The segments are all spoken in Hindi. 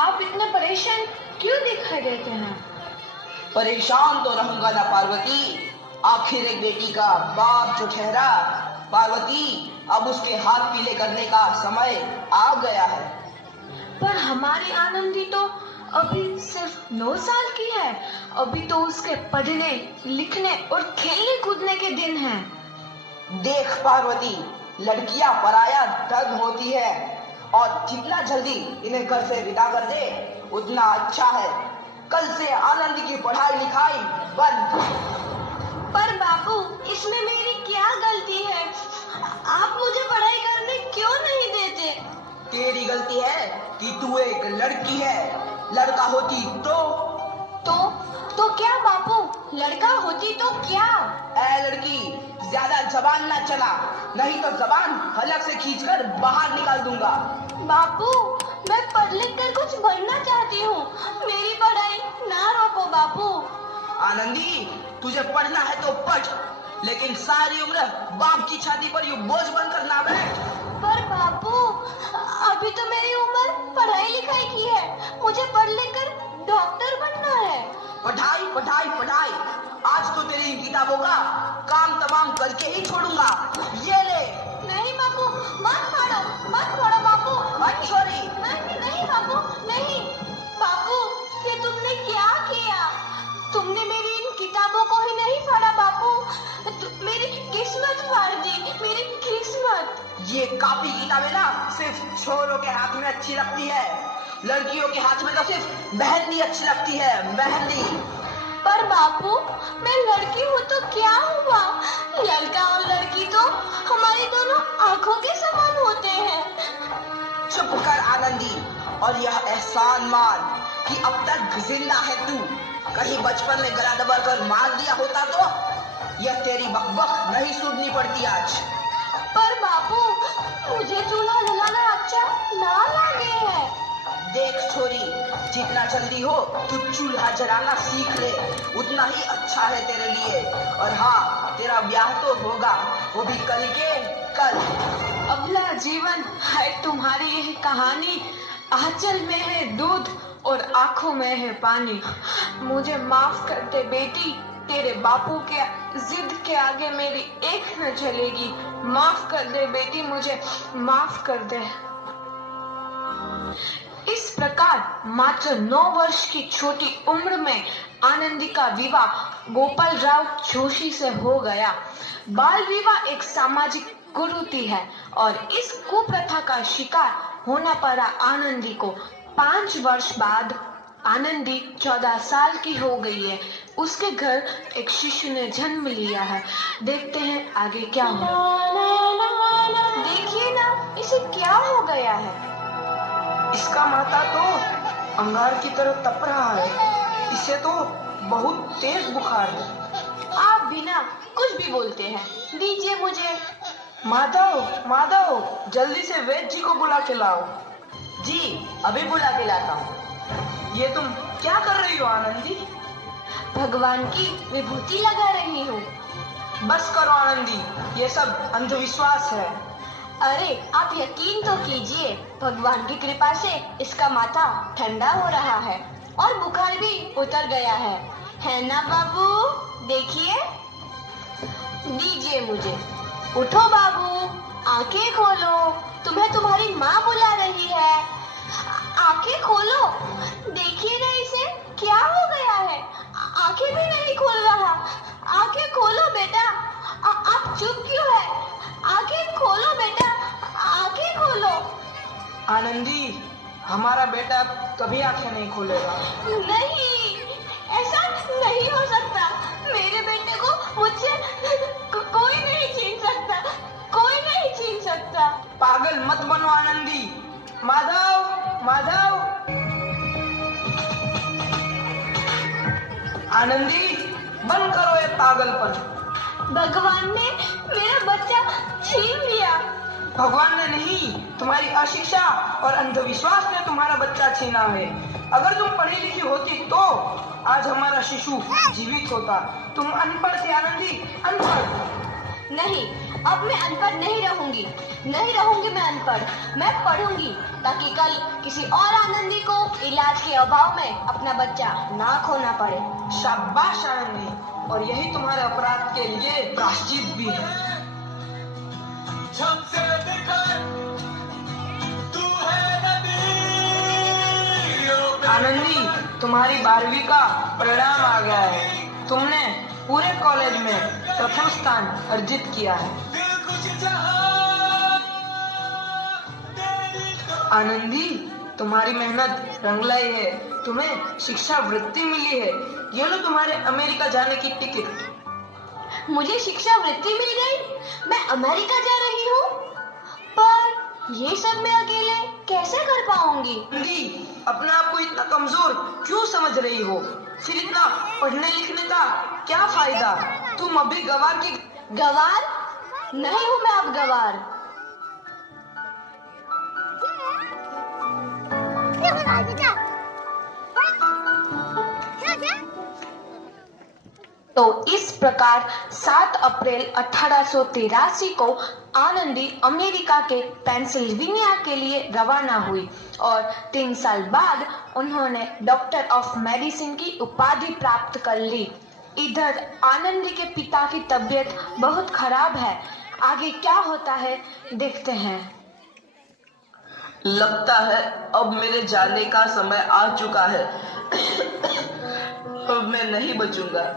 आप इतने परेशान क्यों दिखाई देते हैं? परेशान तो रहूंगा ना पार्वती, आखिर एक बेटी का बाप जो ठहरा। पार्वती, अब उसके हाथ पीले करने का समय आ गया है। पर हमारी आनंदी तो अभी सिर्फ 9 साल की है। अभी तो उसके पढ़ने लिखने और खेलने कूदने के दिन हैं। देख पार्वती, लड़कियां पराया धन होती है और जितना जल्दी इन्हें घर से विदा कर दे उतना अच्छा है। कल से आनंद की पढ़ाई लिखाई बंद। पर बापू, इसमें मेरी क्या गलती है? आप मुझे पढ़ाई करने क्यों नहीं देते? तेरी गलती है कि तू एक लड़की है। लड़का होती तो क्या बापू? लड़का होती तो क्या? ऐ लड़की, ज्यादा जबान ना चला, नहीं तो जबान हलक से खींचकर बाहर निकाल दूंगा। बापू, मैं पढ़ लिख कर कुछ बनना चाहती हूँ। मेरी पढ़ाई ना रोको बापू। आनंदी, तुझे पढ़ना है तो पढ़, लेकिन सारी उम्र बाप की छाती पर यूं बोझ बनकर ना बैठ। पर बापू, अभी तो मेरी उम्र पढ़ाई लिखाई की है। मुझे पढ़ लिख कर डॉक्टर बनना है। पढ़ाई पढ़ाई पढ़ाई, आज तो तेरी इन किताबों का काम तमाम करके ही छोड़ूंगा। ये ले। नहीं बापू, मत फाड़ो बापू। छोरी। नहीं बापू, नहीं। बापू, ये तुमने क्या किया? तुमने मेरी इन किताबों को ही नहीं फाड़ा बापू, मेरी किस्मत फाड़ दी, मेरी किस्मत। ये कॉपी किताबें ना सिर्फ छोरों के हाथ में अच्छी लगती है, लड़कियों के हाथ में तो सिर्फ मेहंदी अच्छी लगती है, मेहंदी। पर बापू, मैं लड़की हूँ तो क्या हुआ? लड़का और लड़की तो हमारी दोनों आंखों के समान होते हैं। चुप कर आनंदी, और यह एहसान मान कि अब तक जिंदा है तू। कहीं बचपन में गला दबाकर मार दिया होता तो यह तेरी बकबक नहीं सुननी पड़ती आज। पर बापू, मुझे चूल्हा जलाना अच्छा ना लगे है। देख छोरी, जितना जल्दी हो तू चूल्हा जलाना सीख ले, उतना ही अच्छा है तेरे लिए। और हाँ, तेरा ब्याह तो होगा, वो भी कल के कल। अगला जीवन है तुम्हारी यह कहानी। आंचल में है दूध और आंखों में है पानी। मुझे माफ कर दे बेटी, तेरे बापू के जिद के आगे मेरी एक न चलेगी। माफ कर दे बेटी, मुझे माफ कर दे। इस प्रकार मात्र 9 वर्ष की छोटी उम्र में आनंदी का विवाह गोपाल राव जोशी से हो गया। बाल विवाह एक सामाजिक कुरीति है और इस कुप्रथा का शिकार होना पड़ा आनंदी को। 5 वर्ष बाद आनंदी 14 साल की हो गई है। उसके घर एक शिशु ने जन्म लिया है। देखते हैं आगे क्या होगा। देखिए ना, इसे क्या हो गया है? इसका माथा तो अंगार की तरह तप रहा है। इसे तो बहुत तेज बुखार है। आप बिना कुछ भी बोलते हैं, दीजिए मुझे। माधव, जल्दी से वैद्य जी को बुला के लाओ। जी, अभी बुला के लाता हूँ। ये तुम क्या कर रही हो आनंदी? भगवान की विभूति लगा रही हूँ। बस करो आनंदी, ये सब अंधविश्वास है। अरे आप यकीन तो कीजिए, भगवान की कृपा से इसका माथा ठंडा हो रहा है और बुखार भी उतर गया है ना बाबू? देखिए, दीजिए मुझे। उठो बाबू, आंखें खोलो, तुम्हें तुम्हारी माँ बुला रही है। आंखें खोलो, देखिए ना इसे क्या हो गया है। आंखें भी नहीं खोल रहा। आंखें खोलो बेटा। आप चुप क्यों है? आंखें खोलो बेटा, आंखें खोलो। आनंदी, हमारा बेटा कभी आंखें नहीं खोलेगा। नहीं, ऐसा नहीं हो सकता। मेरे बेटे को मुझसे कोई नहीं छीन सकता, कोई नहीं छीन सकता। पागल मत बनो आनंदी। माधव, आनंदी, बंद करो ये पागलपन। भगवान ने मेरा बच्चा छीन लिया। भगवान ने नहीं, तुम्हारी अशिक्षा और अंधविश्वास ने तुम्हारा बच्चा छीना है। अगर तुम पढ़ी लिखी होती तो आज हमारा शिशु जीवित होता। तुम अनपढ़ थी आनंदी, अनपढ़। नहीं, अब मैं अनपढ़ नहीं रहूंगी। नहीं रहूंगी मैं अनपढ़। मैं पढ़ूंगी ताकि कल किसी और आनंदी को इलाज के अभाव में अपना बच्चा ना खोना पड़े। शाबाश आनंदी, और यही तुम्हारे अपराध के लिए प्रायश्चित भी है। आनंदी, तुम्हारी 12वीं का परिणाम आ गया है। तुमने पूरे कॉलेज में प्रथम स्थान अर्जित किया है। आनंदी, तुम्हारी मेहनत रंग लाई है। तुम्हें शिक्षा वृत्ति मिली है। ये लो तुम्हारे अमेरिका जाने की टिकट। मुझे शिक्षा वृत्ति मिल गई? मैं अमेरिका जा रही हूँ? पर ये सब मैं अकेले कैसे कर पाऊंगी? आनंदी, अपने आप को इतना कमजोर क्यों समझ रही हो? फिर इतना पढ़ने लिखने का क्या फायदा? तुम अभी गवार की। गवार नहीं हूँ मैं अब गवार। तो इस प्रकार 7 अप्रैल 1883 को आनंदी अमेरिका के पेंसिल्वेनिया के लिए रवाना हुई और 3 साल बाद उन्होंने डॉक्टर ऑफ मेडिसिन की उपाधि प्राप्त कर ली। इधर आनंदी के पिता की तबीयत बहुत खराब है। आगे क्या होता है देखते हैं। लगता है अब मेरे जाने का समय आ चुका है। अब मैं नहीं बचूंगा।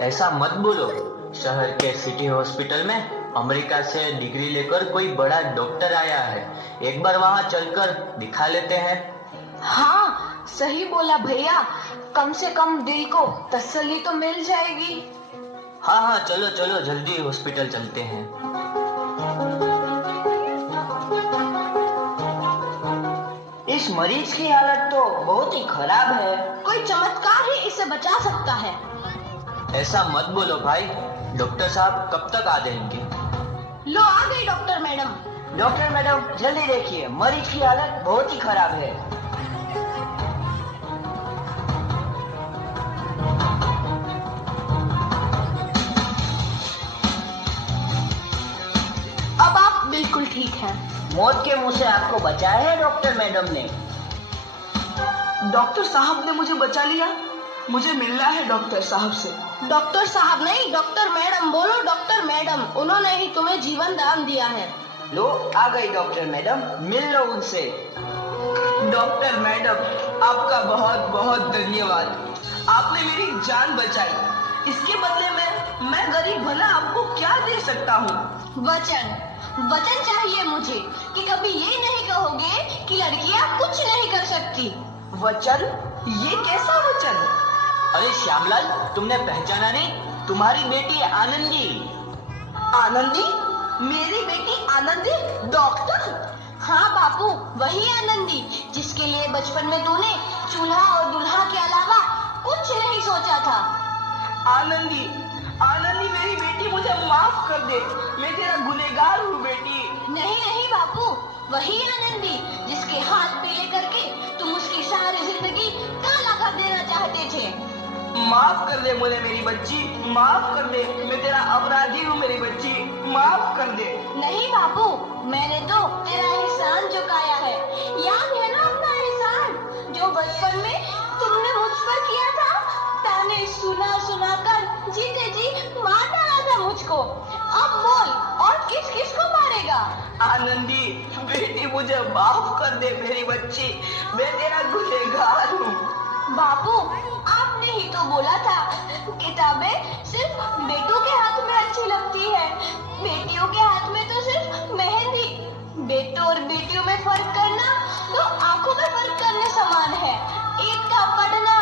ऐसा मत बोलो। शहर के सिटी हॉस्पिटल में अमेरिका से डिग्री लेकर कोई बड़ा डॉक्टर आया है। एक बार वहां चलकर दिखा लेते हैं। हाँ, सही बोला भैया। कम से कम दिल को तसल्ली तो मिल जाएगी। हाँ, चलो चलो जल्दी हॉस्पिटल चलते हैं। इस मरीज की हालत तो बहुत ही खराब है। कोई चमत्कार ही इसे बचा सकता है। ऐसा मत बोलो भाई। डॉक्टर साहब कब तक आ जाएंगे? लो आ गई डॉक्टर मैडम। डॉक्टर मैडम, जल्दी देखिए, मरीज की हालत बहुत ही खराब है। अब आप बिल्कुल ठीक हैं। मौत के मुंह से आपको बचाया है डॉक्टर मैडम ने। डॉक्टर साहब ने मुझे बचा लिया। मुझे मिलना है डॉक्टर साहब से। डॉक्टर साहब नहीं, डॉक्टर मैडम बोलो। डॉक्टर मैडम, उन्होंने ही तुम्हें जीवन दान दिया है। लो आ गई डॉक्टर मैडम, मिल लो उनसे। डॉक्टर मैडम, आपका बहुत बहुत धन्यवाद। आपने मेरी जान बचाई। इसके बदले में मैं गरीब भला आपको क्या दे सकता हूँ? वचन चाहिए मुझे कि कभी ये नहीं कहोगे कि लड़कियाँ कुछ नहीं कर सकती। वचन? ये कैसा वचन? अरे श्यामलाल, तुमने पहचाना नहीं? तुम्हारी बेटी आनंदी। आनंदी? मेरी बेटी आनंदी डॉक्टर? हाँ बापू, वही आनंदी जिसके लिए बचपन में तूने चूल्हा और दूल्हा के अलावा कुछ नहीं सोचा था। आनंदी, आनंदी मेरी बेटी, मुझे माफ कर दे। मैं तेरा गुनहगार हूँ बेटी। नहीं बापू, वही आनंदी जिसके हाथ पीले करके तुम उसकी सारी जिंदगी काला कर देना चाहते थे। माफ कर दे मुझे मेरी बच्ची, माफ कर दे। मैं तेरा अपराधी हूँ मेरी बच्ची, माफ कर दे। नहीं बापू, मैंने तो तेरा एहसान चुकाया है। याद है ना अपना एहसान जो बचपन में तुमने मुझ पर किया था? ताने सुना कर जीते जी मार डाला था मुझको। अब बोल, और किस किस को मारेगा? आनंदी बेटी, मुझे माफ कर दे मेरी बच्ची। मैं तेरा गुनहगार हूँ। बापू, आपने ही तो बोला था किताबें सिर्फ बेटों के हाथ में अच्छी लगती है, बेटियों के हाथ में तो सिर्फ मेहंदी। बेटों और बेटियों में फर्क करना तो आंखों में फर्क करने समान है। एक का पढ़ना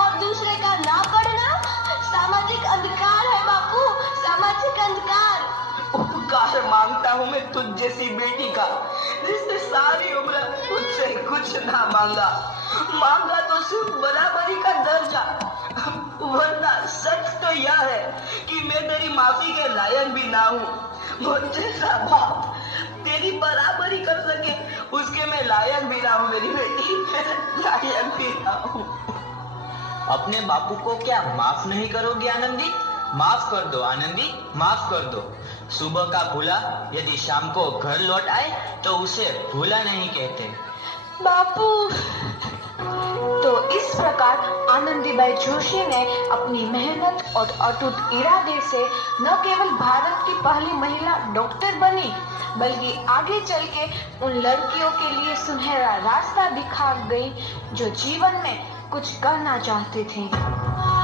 और दूसरे का ना पढ़ना सामाजिक अंधकार है बापू, सामाजिक अंधकार। उपकार मांगता हूँ मैं तुझ जैसी बेटी का, जिसने सारी उम्र तुझसे कुछ ना मांगा तो सिर्फ बराबरी का दर्जा। वरना सच तो यह है कि मैं तेरी माफी के लायक भी ना हूँ। मुझ जैसा बाप तेरी बराबरी कर सके उसके मैं लायक भी ना हूँ मेरी बेटी, लायक भी ना हूँ। अपने बापू को क्या माफ नहीं करोगी आनंदी? माफ कर दो आनंदी, माफ कर दो। सुबह का भूला यदि शाम को घर लौट आए तो उसे भूला नहीं कहते। बापू। तो इस प्रकार आनंदीबाई जोशी ने अपनी मेहनत और अटूट इरादे से न केवल भारत की पहली महिला डॉक्टर बनी, बल्कि आगे चल के उन लड़कियों के लिए सुनहरा रास्ता दिखा गई जो जीवन में कुछ करना चाहते थे।